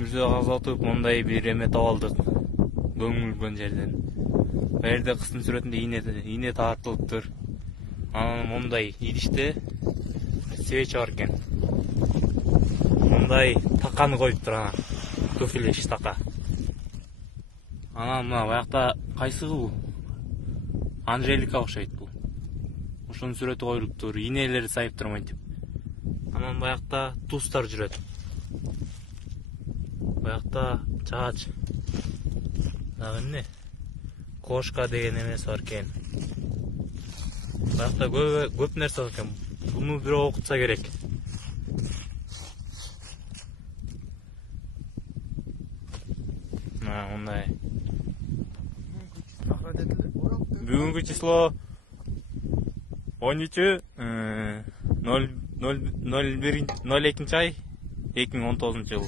Мүрзө казатып мындай бир эме таап алдык. Көмүлгөн жерден. Бул жерде кыздын сүрөтүндө ийне тартылыптыр. Анан мындай идиште свеча бар экен. Мындай таканы коюптур анан. Туфелеш така. Анан мына баякта кайсы бул? Анжелика окшойт бул. Ошонун сүрөтү коюлуптур. Ийнелери сайыптыр монтип. Анан баякта тустар жүрөт. Баякта чаач. Дагы эмне? Кошка деген эмеси бар экен. Баякта көп нерсе бар экен. Буну бирөө окутса керек. Мындай. Бүгүнкү число 13-02-ай 2019-жыл.